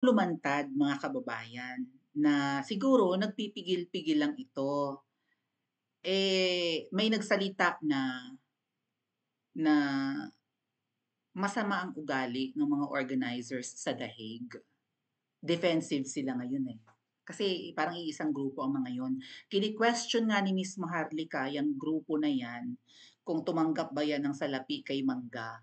Lumantad mga kababayan na siguro nagpipigil-pigil lang ito. May nagsalita na masama ang ugali ng mga organizers sa dahig. Defensive sila ngayon eh. Kasi parang iisang grupo ang mga yon. Kini-question nga ni Miss Maharlika yung grupo na yan kung tumanggap ba yan ng salapi kay Mangga.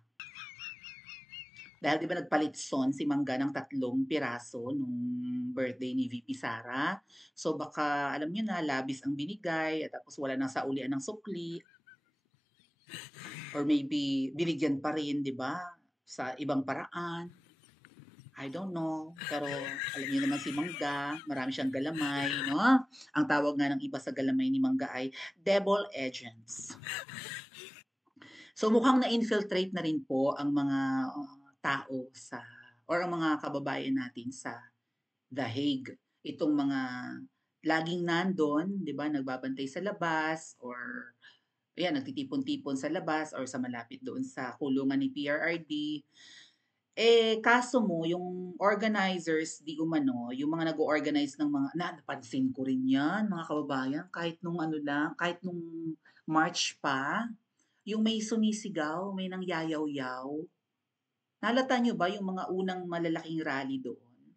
Dahil 'di ba nagpalit-son si Mangga ng 3 piraso nung birthday ni VP Sara. So baka alam niyo na labis ang binigay at tapos wala nang saulian ng sukli or maybe binigyan pa rin 'di ba sa ibang paraan. I don't know, pero alam niyo naman si Mangga, marami siyang galamay, no? Ang tawag nga ng iba sa galamay ni Mangga ay devil agents. So mukhang na-infiltrate na rin po ang mga tao sa or ang mga kababayan natin sa The Hague. Itong mga laging nandun, 'di ba, nagbabantay sa labas or ayan, nagtitipon-tipon sa labas or sa malapit doon sa kulungan ni PRRD. Kaso mo yung organizers di umano, yung mga nag-o-organize ng mga napansin ko rin 'yan mga kababayan kahit nung ano lang, kahit nung March pa, yung may sumisigaw, may nangyayaw-yaw. Nalata niyo ba yung mga unang malalaking rally doon?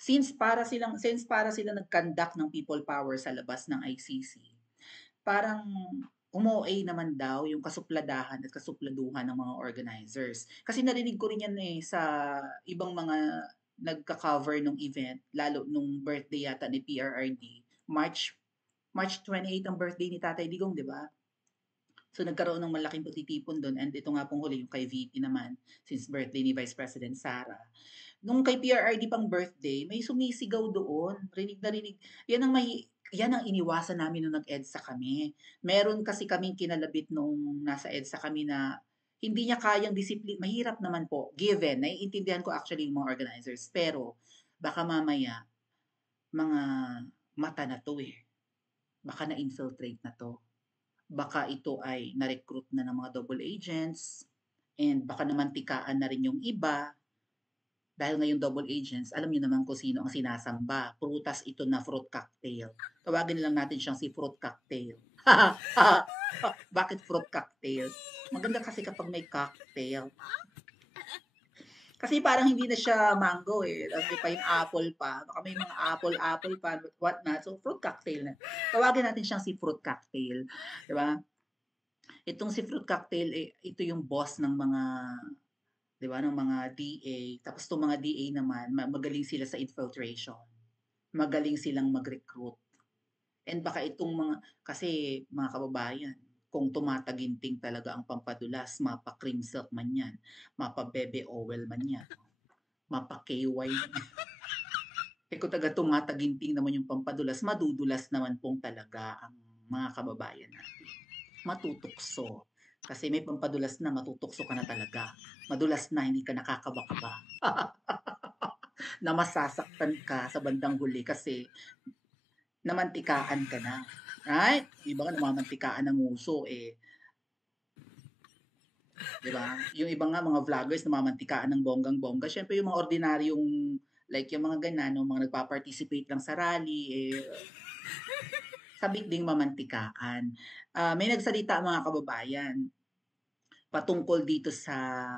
Since para sila nag-conduct ng people power sa labas ng ICC, parang umo-OA naman daw yung kasupladahan at kasupladuhan ng mga organizers. Kasi narinig ko rin yan sa ibang mga nagka-cover ng event, lalo nung birthday yata ni PRRD. March 28 ang birthday ni Tatay Digong, di ba? So nagkaroon ng malaking pagtitipon doon and ito nga pong huli yung kay VP naman since birthday ni Vice President Sara. Nung kay PRRD pang birthday, may sumisigaw doon. Rinig na rinig. Yan ang iniwasan namin nung nag-EDSA kami. Meron kasi kaming kinalabit nung nasa EDSA kami na hindi niya kayang disiplina. Mahirap naman po, given. Naiintindihan ko actually yung mga organizers. Pero baka mamaya, mga mata na to eh. Baka na-infiltrate na to. Baka ito ay na-recruit na ng mga double agents and baka naman tikaan na rin yung iba dahil ngayong double agents, alam niyo naman kung sino ang sinasamba. Prutas ito na fruit cocktail. Tawagin lang natin siyang si fruit cocktail. Bakit fruit cocktail? Maganda kasi kapag may cocktail. Kasi parang hindi na siya mango eh. Tapos may pa yung apple pa. Baka may mga apple pa, what not. So, fruit cocktail na. Tawagin natin siyang si fruit cocktail. Diba? Itong si fruit cocktail, ito yung boss ng mga 'di ba, ng mga DA. Tapos 'tong mga DA naman, magaling sila sa infiltration. Magaling silang mag-recruit. And baka itong mga kasi mga kababayan, kung tumataginting talaga ang pampadulas, mapa-cream silk man 'yan, mapa-bebe oil man 'yan, mapa-KY man 'yan. Kung tumataginting naman yung pampadulas, madudulas naman pong talaga ang mga kababayan natin. Matutukso. Kasi may pampadulas na, matutukso ka na talaga. Madulas na, hindi ka nakakabakaba. Na masasaktan ka sa bandang huli kasi namantikaan ka na. Right? Iba nga namamantikaan ng uso eh. 'Di ba? Yung iba nga mga vloggers namamantikaan ng bonggang-bongga. Syempre yung mga ordinaryong like yung mga ganan, yung mga nagpa-participate lang sa rally sabik ding mamantikaan. May nagsalita mga kababayan patungkol dito sa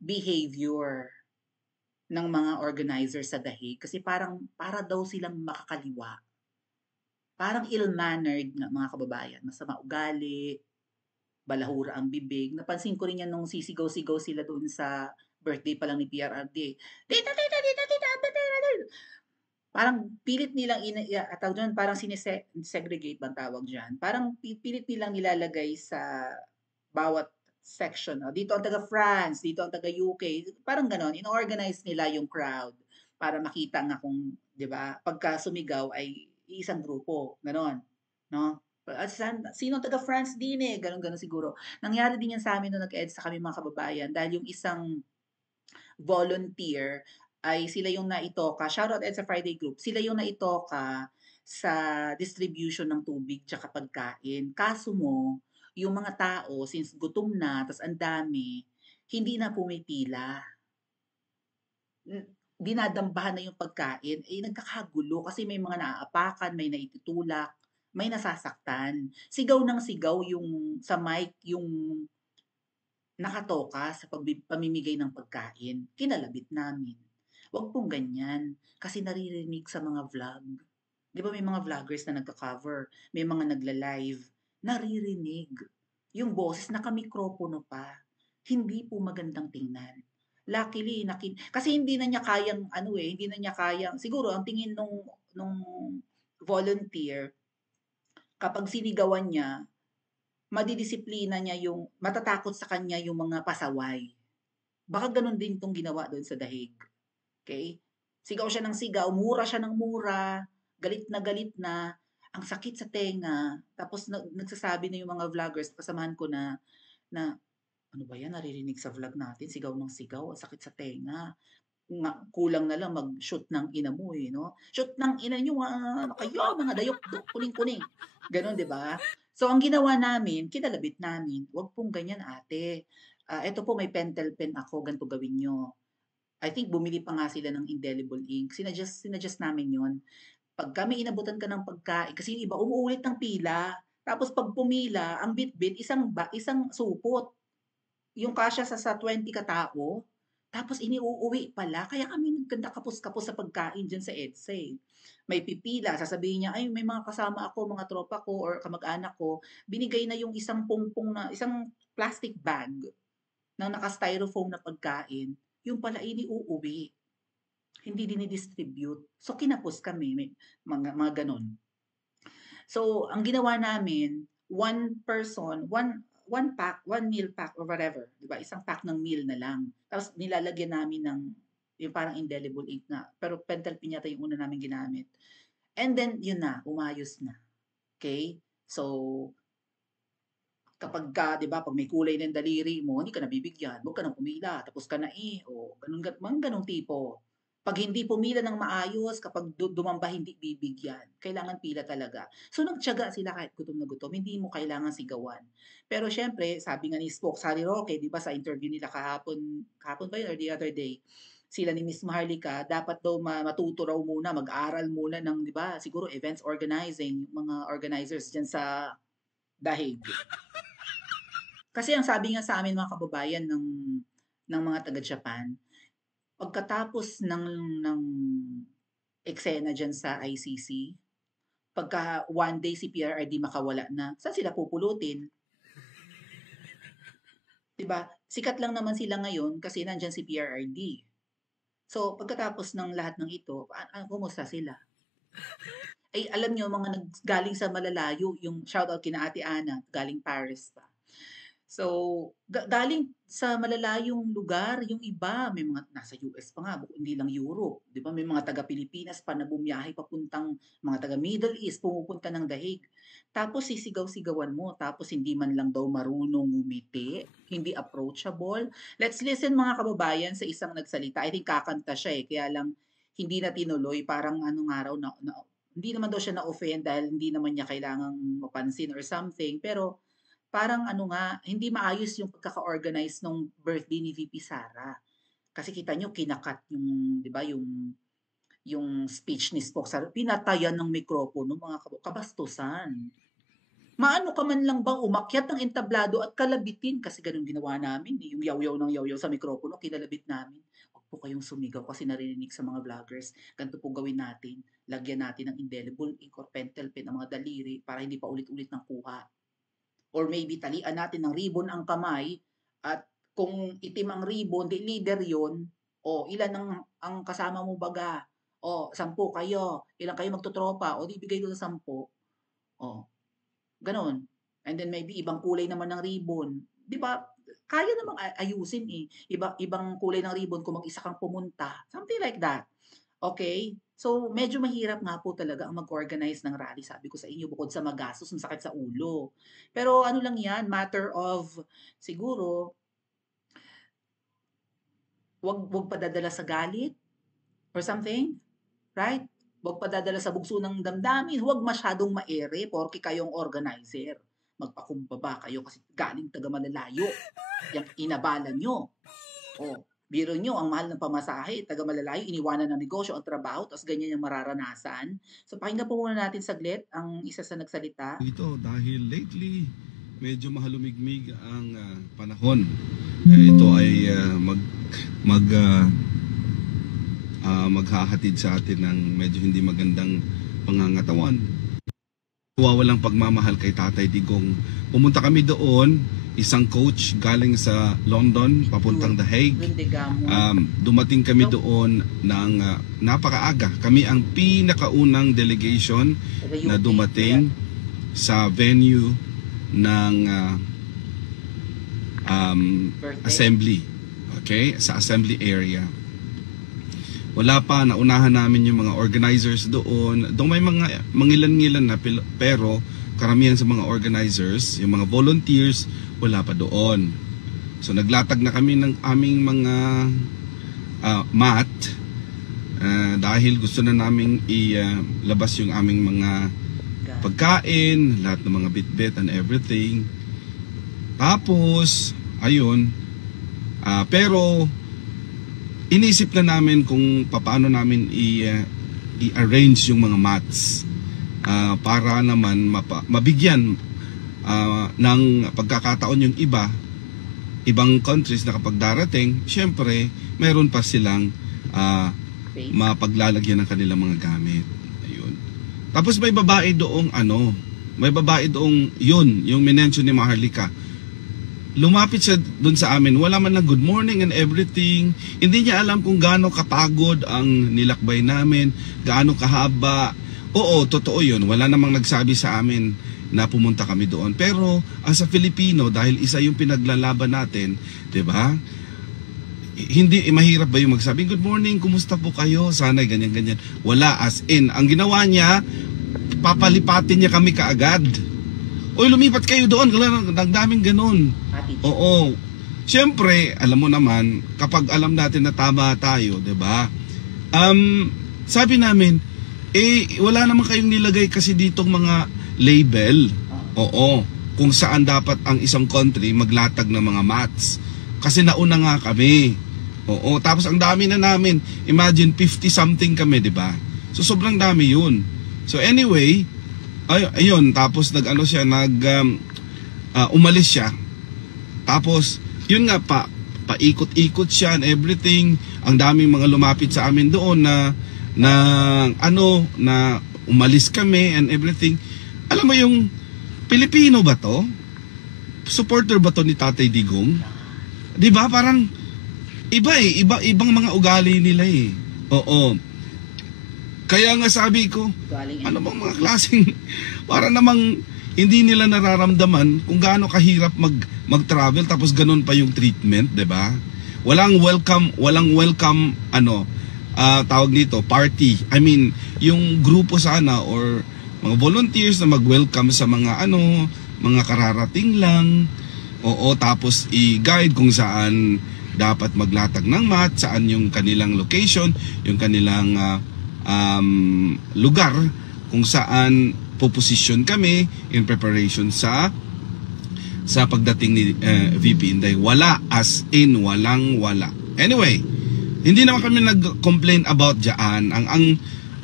behavior ng mga organizer sa dahig kasi parang para daw silang makakaliwa. Parang ill-mannered nga mga kababayan, masama ugali, balahura ang bibig. Napansin ko rin yan nung sisigaw-sigaw sila doon sa birthday pa lang ni PRRD. Tita, tita, tita, tita, tita, tita. Parang pilit nilang tawag doon, parang segregate bang tawag diyan. Parang pilit nilang nilalagay sa bawat section. Dito ang taga France, dito ang taga UK. Parang ganon, inorganize nila yung crowd para makita nga kung, 'di ba, pagka sumigaw ay isang grupo, ganon, no? At sino taga France din eh, ganon-ganon siguro. Nangyari din yan sa amin nung nag-EDSA kami mga kababayan dahil yung isang volunteer ay sila yung naitoka, shoutout EDSA Friday Group, sila yung naitoka sa distribution ng tubig tsaka pagkain. Kaso mo, yung mga tao, since gutom na, tas ang dami, hindi na pumipila. dinadambahan na yung pagkain, eh, nagkakagulo kasi may mga naaapakan, may naitutulak, may nasasaktan. Sigaw ng sigaw yung sa mic yung nakatoka sa pamimigay ng pagkain, kinalabit namin. Wag pong ganyan, kasi naririnig sa mga vlog. 'Di ba may mga vloggers na nagka-cover, may mga nagla-live, naririnig. Yung boses nakamikropono pa. Hindi po magandang tingnan. Luckily kasi hindi na niya kayang ano, eh, hindi na niya kayang siguro ang tingin nung volunteer, kapag sinigawan niya, madidisiplina niya yung matatakot sa kanya yung mga pasaway. Baka gano'n din 'tong ginawa do'n sa dahig, okey? Sigaw siya ng sigaw, mura siya ng mura, galit na, ang sakit sa tenga, tapos nagsasabi na yung mga vloggers, kasamahan ko na, "Ano ba 'yan naririnig sa vlog natin sigaw ng sigaw, ang sakit sa tenga. Kulang na lang mag-shoot ng ina mo, eh, 'no? Shoot ng ina niyo, ano kayo mga dayok kuning-kuning." Gano'n, 'di ba? So, ang ginawa namin, kinalabit namin, "Wag pong ganyan ate, eto po may pentel pen ako, ganito gawin niyo." I think bumili pa nga sila ng indelible ink, sinuggest namin 'yun. Pagka may inabutan ka ng pagkain kasi yung iba umuulit ng pila, tapos 'pag pumila ang bitbit isang supot. Yung kasya sa 20 katao, tapos iniuuwi pala kaya kami nagkanda kapos-kapos sa pagkain diyan sa EDSA, eh. May pipila sasabihin niya, "Ay may mga kasama ako, mga tropa ko or kamag-anak ko, binigay na yung isang pungpung na isang plastic bag na naka-styrofoam na pagkain, yung pala iniuuwi, hindi dini-distribute." So kinapos kami, may mga gano'n. So, ang ginawa namin, one person, one pack, one meal pack or whatever, 'di ba? Isang pack ng meal na lang. Tapos nilalagyan namin ng yung parang indelible ink na, pero pentel pen yata yung una naming ginamit. And then yun na, umayos na, okay. So, kapagka 'di ba 'pag may kulay ng daliri mo, hindi ka nabibigyan, "Wag ka ng pumila, tapos ka na, eh." O gano'n mga gano'ng tipo. 'Pag hindi pumila ng maayos, kapag dumamba hindi bibigyan, kailangan pila talaga. So nagtiyaga sila kahit gutom na gutom, hindi mo kailangan sigawan. Pero siyempre sabi nga ni Sally Roque 'di ba sa interview nila kahapon, kahapon ba yun or the other day, sila ni Miss Maharlika dapat daw matuto raw muna, mag-aral muna ng 'di ba siguro events organizing, yung mga organizers diyan sa dahig. Kasi ang sabi nga sa amin mga kababayan ng mga taga-Japan, pagkatapos ng eksena diyan sa ICC, pagka one day si PRRD makawala na, saan sila pupulutin? 'Di ba? Sikat lang naman sila ngayon kasi nandiyan si PRRD. So, pagkatapos ng lahat ng ito, kumusta sila? Ay, alam niyo mga galing sa malalayo, yung shoutout kina Ate Ana, galing Paris pa. So, galing sa malalayong lugar yung iba, may mga nasa US pa nga, hindi lang Europe, 'di ba? May mga taga Pilipinas pa na bumiyahe papuntang mga taga Middle East, pumupunta ng dahig. Tapos sisigaw-sigawan mo, tapos hindi man lang daw marunong ngumiti, hindi approachable. Let's listen mga kababayan sa isang nagsalita. I think kakanta siya eh, kaya lang hindi na tinuloy. Parang ano nga raw, hindi naman daw siya na-offend dahil hindi naman niya kailangang mapansin or something. Pero parang ano nga, hindi maayos yung pagkaka-organize nung birthday ni VP Sara. Kasi kita niyo kinakat yung, 'di ba, yung speech ni Spokesar, pinatayan ng mikropono mga kabastusan. Maano ka man lang bang umakyat ng entablado at kalabitin kasi gano'n ginawa namin, eh, yung yaw-yaw ng yaw-yaw sa mikropono kinalabit namin. Huwag po kayong sumigaw kasi naririnig sa mga vloggers. Ganito po gawin natin, lagyan natin ng indelible ink or pentel pen ang mga daliri para hindi pa ulit-ulit ng kuha. Or maybe talian natin ng ribbon ang kamay at kung itim ang ribbon, di leader yun. O ilan ang kasama mo baga? O 10 kayo. Ilan kayo magtotropa? O di bigay ko sa 10. O, gano'n. And then maybe ibang kulay naman ng ribbon. 'Di ba? Kaya namang ayusin eh. Ibang kulay ng ribbon kung mag-isa kang pumunta. Something like that. Okay. So, medyo mahirap nga po talaga ang mag-organize ng rally, sabi ko sa inyo, bukod sa magastos, ang sakit sa ulo. Pero ano lang 'yan, matter of siguro, 'wag padadala sa galit or something, right? 'Wag padadala sa bugso ng damdamin, huwag masyadong maere porke kayong organizer. Magpakumbaba kayo kasi galing taga malalayo, yang inabalan niyo. Oh. Biro nyo, ang mahal ng pamasahe, taga malalayo, iniwanan ng negosyo, ang trabaho, tapos ganyan yung mararanasan. So pakinggan po muna natin saglit ang isa sa nagsalita. Ito dahil lately medyo mahalumigmig ang panahon. Ito ay maghahatid sa atin ng medyo hindi magandang pangangatawan. Wawalang pagmamahal kay Tatay Digong. Pumunta kami doon, isang coach galing sa London papuntang The Hague. Dumating kami doon ng napakaaga. Kami ang pinakaunang delegation na dumating sa venue ng assembly. Okay? Sa assembly area. Wala pa, naunahan namin yung mga organizers doon. Doon may mga mangilan-ngilan na, pero karamihan sa mga organizers, yung mga volunteers, wala pa doon. So naglatag na kami ng aming mga mat dahil gusto na naming ilabas yung aming mga pagkain, lahat ng mga bit-bit and everything. Tapos, ayun, pero inisip na namin kung paano namin i-arrange yung mga mats para naman mabigyan ng pagkakataon yung ibang countries na kapag darating, syempre meron pa silang mapaglalagyan ng kanilang mga gamit. Ayun. Tapos may babae doong yung minention ni Maharlika. Lumapit siya dun sa amin, wala man lang good morning and everything. Hindi niya alam kung gaano kapagod ang nilakbay namin, gaano kahaba. Oo, totoo yun. Wala namang nagsabi sa amin na pumunta kami doon. Pero as a Filipino, dahil isa yung pinaglalaban natin, 'di ba? Hindi mahirap ba yung magsabi, good morning, kumusta po kayo? Sana ganyan-ganyan. Wala, as in. Ang ginawa niya, papalipatin niya kami kaagad. Oy, lumipat kayo doon. Ang daming ganun. Oo. Siyempre, alam mo naman, kapag alam natin na tama tayo, 'di ba? Sabi namin, wala naman kayong nilagay kasi ditong mga label. Oo. Kung saan dapat ang isang country maglatag ng mga mats. Kasi nauna nga kami. Oo. Tapos ang dami na namin. Imagine 50 something kami, 'di ba? So sobrang dami 'yun. So anyway, ayun, tapos umalis siya. Tapos, yun nga paikot-ikot siya and everything. Ang daming mga lumapit sa amin doon na umalis kami and everything. Alam mo yung Pilipino ba to? Supporter ba to ni Tatay Digong? 'Di ba? Parang ibang mga ugali nila eh. Oo. Kaya nga sabi ko, ano bang mga klaseng, para namang hindi nila nararamdaman kung gaano kahirap mag-travel tapos ganun pa yung treatment, 'di ba? Walang welcome tawag nito, party. I mean, yung grupo sana or mga volunteers na mag-welcome sa mga mga kararating lang. Oo, tapos i-guide kung saan dapat maglatag ng mat, saan yung kanilang location, yung kanilang lugar kung saan puposisyon kami in preparation sa pagdating ni VP Inday. Wala, as in wala. Anyway, hindi naman kami nag-complain about diyan.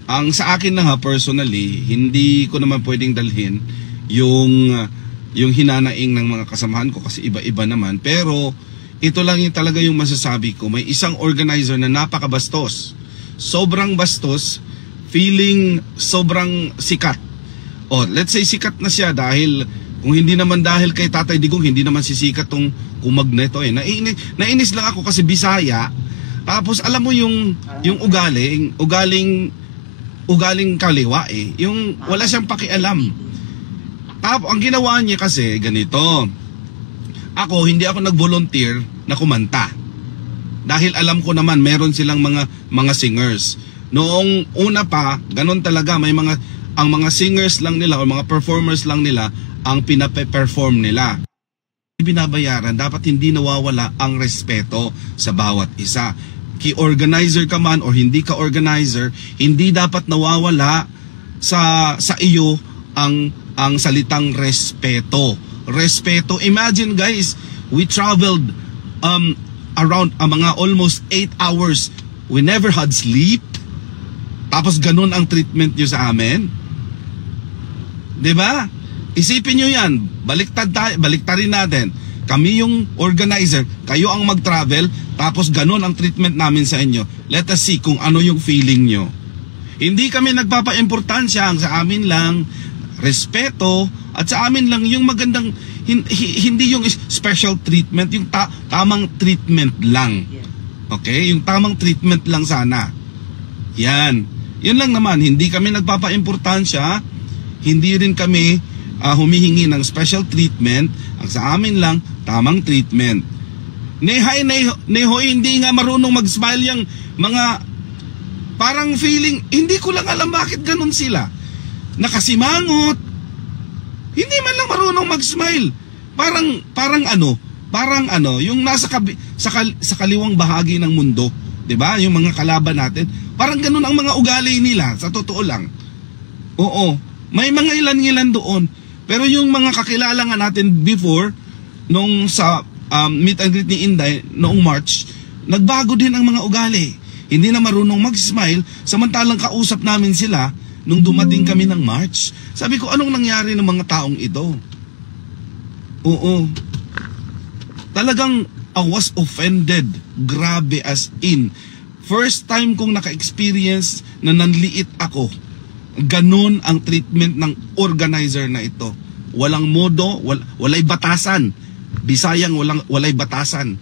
Ang sa akin lang personally, hindi ko naman pwedeng dalhin yung hinanaing ng mga kasamahan ko kasi iba-iba naman. Pero ito lang talaga yung masasabi ko. May isang organizer na napakabastos. Sobrang bastos, feeling sobrang sikat. Let's say sikat na siya dahil kung hindi naman dahil kay Tatay Digong, hindi naman sisikat tong kumag na ito eh. Nainis lang ako kasi Bisaya. Tapos alam mo yung ugaling kaliwa eh. Yung wala siyang pakialam. Tapos ang ginawa niya kasi ganito. Hindi ako nag-volunteer na kumanta. Dahil alam ko naman meron silang mga singers. Noong una pa, ganun talaga, ang mga singers lang nila o mga performers lang nila ang pinape-perform nila. Binabayaran, dapat hindi nawawala ang respeto sa bawat isa. Ki-organizer ka man or hindi ka organizer, hindi dapat nawawala sa iyo ang salitang respeto. Respeto. Imagine guys, we traveled around mga almost 8 hours. We never had sleep. Tapos ganun ang treatment nyo sa amin. 'Di ba? Isipin nyo yan. Baliktarin natin. Kami yung organizer, kayo ang mag-travel, tapos ganun ang treatment namin sa inyo. Let us see kung ano yung feeling nyo. Hindi kami nagpapa-importansya, ang sa amin lang respeto, at sa amin lang yung magandang, hindi yung special treatment, yung tamang treatment lang. Okay? Yung tamang treatment lang sana. Yan. Yun lang naman, hindi kami nagpapa-importansya, hindi rin kami humihingi ng special treatment. Ang sa amin lang, tamang treatment. Nehoy, hindi nga marunong mag-smile yung mga parang feeling, hindi ko lang alam bakit ganun sila. Nakasimangot. Hindi man lang marunong mag-smile. Parang ano, yung nasa sa kaliwang bahagi ng mundo, 'di ba? Yung mga kalaban natin, parang ganun ang mga ugali nila, sa totoo lang. Oo, may mga ilan-ilan doon. Pero yung mga kakilala nga natin before, nung sa meet and greet ni Inday, noong March, nagbago din ang mga ugali. Hindi na marunong mag-smile, samantalang kausap namin sila nung dumating kami ng March. Sabi ko, anong nangyari ng mga taong ito? Oo. Talagang I was offended. Grabe, as in. First time kong naka-experience na nanliit ako. Ganun ang treatment ng organizer na ito. Walang modo, walay batasan. Bisayang walay batasan.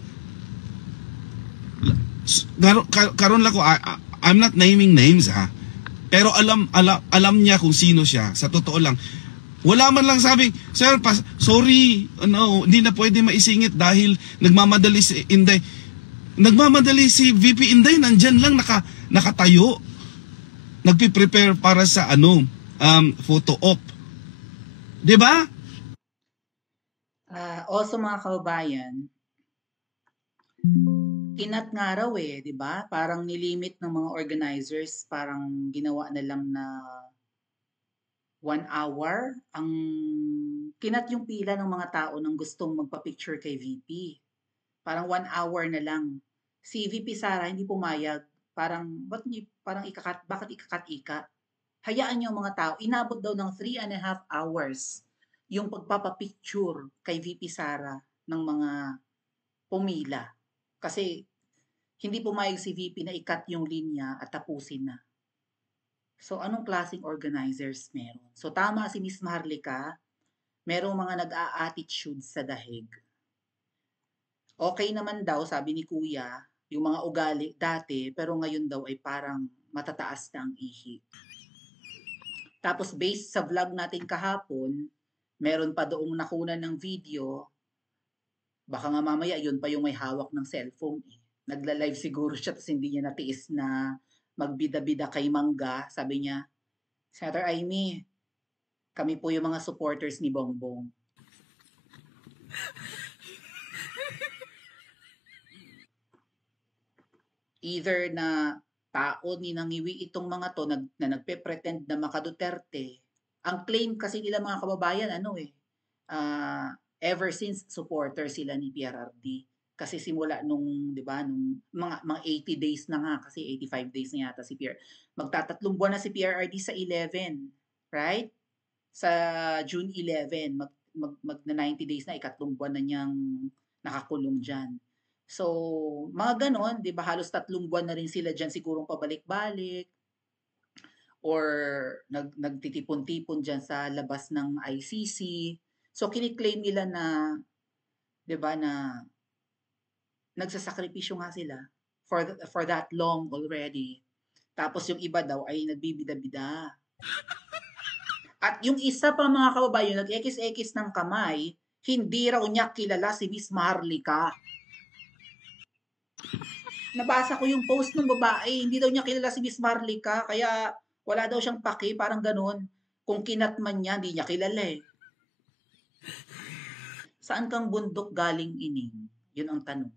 Karon lang ko, I'm not naming names ha. Pero alam niya kung sino siya. Sa totoo lang. Wala man lang sabing, sir, sorry, hindi na pwede maisingit dahil nagmamadali si Inday. Nagmamadali si VP Inday, nandyan lang nakatayo. Nagpi-prepare para sa photo op. 'Di ba? Also mga kababayan, kinat nga raw 'di ba? Parang nilimit ng mga organizers, parang ginawa na lang na 1 hour ang kinat yung pila ng mga tao nang gustong magpa-picture kay VP. Parang 1 hour na lang. Si VP Sara hindi pumayag. Bakit ikakat-ikat? Hayaan niyo ang mga tao. Inabot daw ng 3.5 hours yung pagpapapicture kay VP Sara ng mga pumila. Kasi hindi pumayag si VP na ikat yung linya at tapusin na. So, anong klaseng organizers meron? So, tama si Miss Maharlika, merong mga nag-a-attitude sa dahig. Okay naman daw, sabi ni Kuya, yung mga ugali dati, pero ngayon daw ay parang matataas na ang ihi. Tapos based sa vlog natin kahapon, meron pa doong nakunan ng video, baka nga mamaya yun pa yung may hawak ng cellphone eh. Nagla-live siguro siya tapos hindi niya natiis na magbida-bida kay Mangga. Sabi niya, Senator Amy, kami po yung mga supporters ni Bongbong. Either na tao ni nangiwi itong mga to na nagpe-pretend na maka-Duterte. Ang claim kasi nila mga kababayan, ever since supporter sila ni PRRD. Kasi simula nung, 'di ba, nung mga 80 days na nga kasi 85 days na yata si PR. Magtatatlong buwan na si PRRD sa 11, right? Sa June 11, mag na 90 days na, ikatlong buwan na niyang nakakulong diyan. So, mga ganon, 'di ba, halos 3 buwan na rin sila diyan sigurong pabalik-balik or nagtitipon-tipon diyan sa labas ng ICC. So, kini-claim nila na, 'di ba, na nagsasakripisyo nga sila for that long already. Tapos yung iba daw ay nagbibida-bida. At yung isa pa mga kababayan, nag-ekis-ekis ng kamay, hindi raw niya kilala si Miss Maharlika. Nabasa ko yung post ng babae, hindi daw niya kilala si Miss Maharlika, kaya wala daw siyang paki, parang ganun. Kung kinat man niya, hindi niya kilala eh. Saan kang bundok galing ining? Yun ang tanong.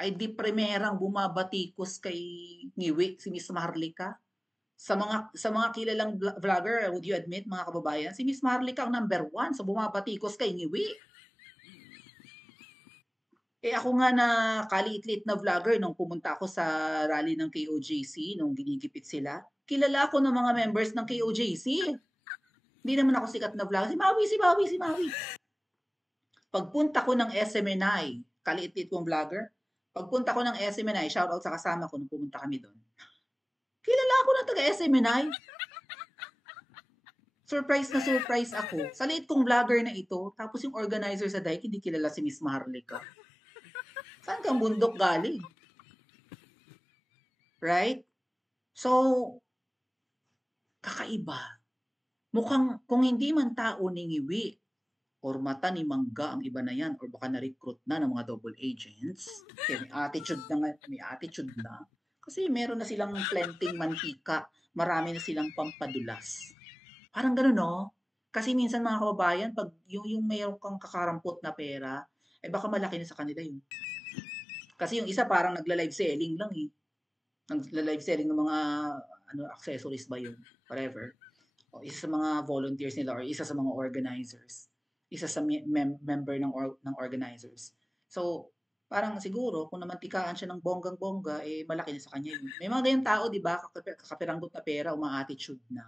Ay di primerang bumabatikos kay Ngiwi si Miss Maharlika. Sa mga kilalang vlogger, would you admit mga kababayan, si Miss Maharlika ang number 1 sa bumabatikos kay Ngiwi. Eh, ako nga na kaliit-liit na vlogger nung pumunta ako sa rally ng KOJC nung ginigipit sila, kilala ako ng mga members ng KOJC. Hindi naman ako sikat na vlogger. Si Maui, si Maui, si Maui. Pagpunta ko ng SMNI, kaliit-liit kong vlogger, pagpunta ko ng SMNI, shoutout sa kasama ko nung pumunta kami doon. Kilala ako ng taga SMNI. Surprise na surprise ako. Sa liit kong vlogger na ito, tapos yung organizer sa Dike, hindi kilala si Miss Maharlika. Saan kang bundok galing? Right? So, kakaiba. Mukhang kung hindi man tao ni Ngiwi or mata ni Mangga ang iba na yan or baka na-recruit na ng mga double agents, kaya may attitude na. Kasi meron na silang planting mantika, marami na silang pampadulas. Parang gano'n, no? Kasi minsan mga kababayan, pag yung mayroon kang kakarampot na pera, eh baka malaki na sa kanila yun. Kasi yung isa parang nagla-live selling lang eh. Nagla-live selling ng mga accessories ba yun? Whatever. O isa sa mga volunteers nila or isa sa mga organizers. Isa sa member ng organizers. So, parang siguro, kung namantikaan siya ng bonggang-bongga, eh malaki na sa kanya yun. May mga ganyan tao, di ba? Kakapiranggot na pera, uma-attitude na.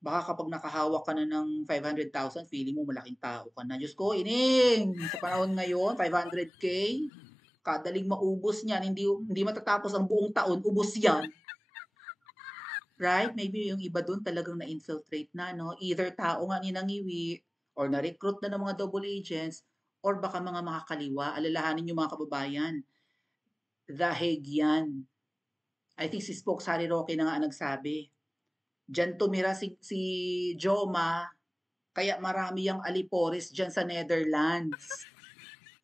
Baka kapag nakahawak ka na ng 500,000, feeling mo malaking tao ka na. Diyos ko, ining! Sa panahon ngayon, 500K, kadaling maubos niyan, hindi matatapos ang buong taon, ubos yan. Right? Maybe yung iba doon talagang na-infiltrate na, no? Either tao nga ni nangiwi, or na-recruit na ng mga double agents, or baka mga makakaliwa. Alalahanin yung mga kababayan. Dahig yan. I think si Spokes Harry Roque na nga nagsabi. Diyan tumira si Joma, kaya marami yung alipores dyan sa Netherlands.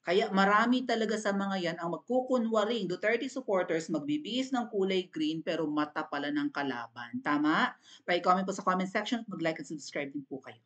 Kaya marami talaga sa mga yan ang magkukunwaring Duterte supporters, magbibihis ng kulay green pero mata pala ng kalaban. Tama? Pa-comment po sa comment section at mag-like at subscribe din po kayo.